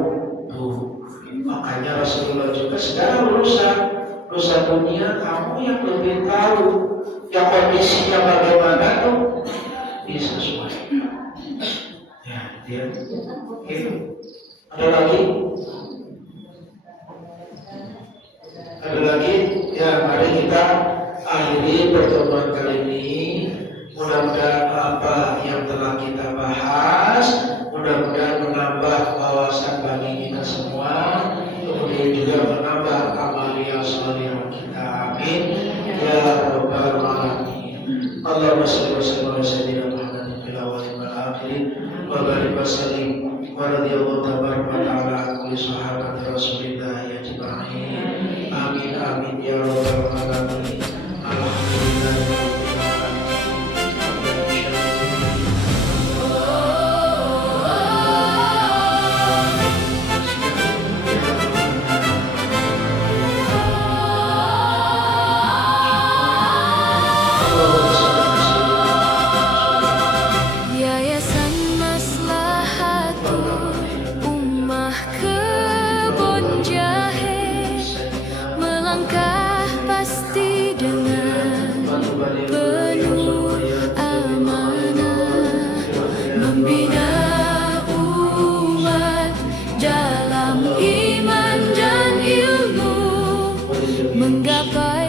tuh. Makanya Rasulullah juga sedang urusan dunia, kamu yang lebih tahu yang kondisinya bagaimana tuh disesuaikan. Ya, dia itu. Ada lagi? Ada lagi? Ya, mari kita akhiri pertemuan kali ini. Mudah-mudahan apa yang telah kita bahas, mudah-mudahan menambah wawasan bagi kita semua, kemudian juga menambah amalia salihah kita. Amin. Ya Rabbal Alamin. Allahumma shalli wa sallim ala sayyidina Muhammadin fil awwalin wal akhirin wa barik wa sallim wa radhiyallahu tabaraka wa ta'ala an kulli sahabati Rasulillah ajma'in. Amin amin ya Rabbal Alamin. Alhamdulillah. Menggapai